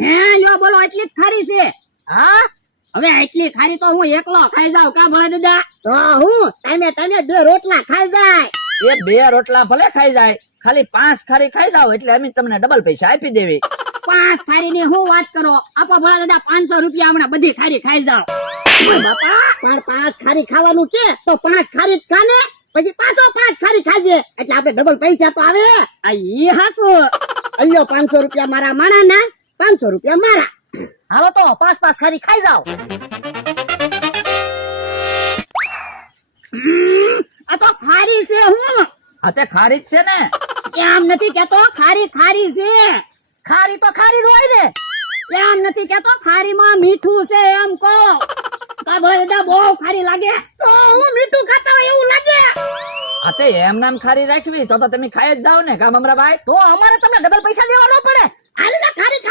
હે લ્યો બોલો એટલી જ ખારી છે. હા હવે એટલી ખારી તો હું એકલો ખાઈ જાઉં કા ભોળા દાદા? તો હું તમે 2 રોટલા ખાઈ જાય. એ 2 રોટલા ભલે ખાઈ જાય, ખાલી 5 ખારી ખાઈ જાવ એટલે અમે તમને ડબલ પૈસા આપી દેવી. 5 ખારી ની હું વાત કરો? આપો ભોળા દાદા 500 રૂપિયા હમણાં બધી ખારી ખાઈ જાવ. બાપા પણ 5 ખારી ખાવાનું છે તો 5 ખારી જ ખાને, પછી પાછો 5 ખારી ખાજે એટલે આપણે ડબલ પૈસા તો આવે. આ ઈ હાસું. અલ્યો 500 રૂપિયા મારા માણા ના, 500 રૂપિયા મારા. હાલો તો 5 ખારી ખાઈ જાવ. આ તો ખારી છે. હું હા તે ખારી જ છે ને. એમ નથી કેતો ખારી ખારી છે. ખારી તો ખારી જ હોય ને. એમ નથી કેતો ખારી માં મીઠું છે એમ કહો. કા ભોળા દાદા બહુ ખારી લાગે? તો હું મીઠું ખાતા હોય એવું લાગે. હા તે એમ નામ ખારી રાખવી તો તમે ખાઈ જ જાવ ને કા મમરાભાઈ. તો અમારે તમને ડબલ પૈસા દેવા ન પડે. હાલ ખારી